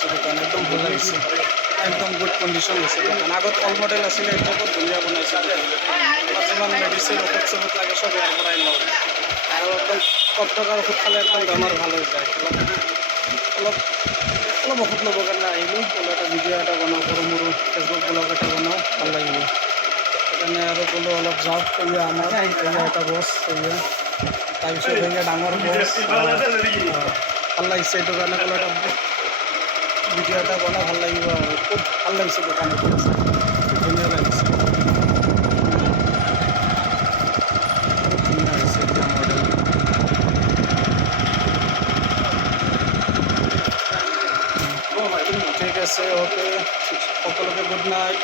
হৈছে দোকান একদম ভাল লাগিছে একদম গুড কণ্ডিশ্যন হৈছে দোকান আগত অল মডেল আছিলে এতিয়া বহুত ধুনীয়া বনাইছে আমাৰ যিমান মেডিচিন ঔষধ চৌষধ লাগে চব ইয়াৰ পৰাই লওঁ আৰু একদম কম টকাৰ ঔষধ খালে একদম বেমাৰ ভাল হৈ যায় অলপ ঔষধ ল'বৰ কাৰণে আহিলোঁ বোলো এটা ভিডিঅ' এটা বনাওঁ সৰু মৰু ফেচবুক ব্লগ এটা বনাওঁ ভাল লাগিব সেইকাৰণে আৰু বোলো অলপ যাওক এয়া আমাৰ এয়া এটা বছ এয়া তাৰপিছত এয়া ডাঙৰ বছ ভাল লাগিছে এইটো কাৰণে বোলো এটা ভিডিঅ' এটা বনাই ভাল লাগিব আৰু খুব ভাল লাগিছে দোকান এতিয়া চাই ধুনীয়া লাগিছে ধুনীয়া হৈছে এতিয়া মডেল ঠিক আছে অ'কে সকলোকে গুড নাইট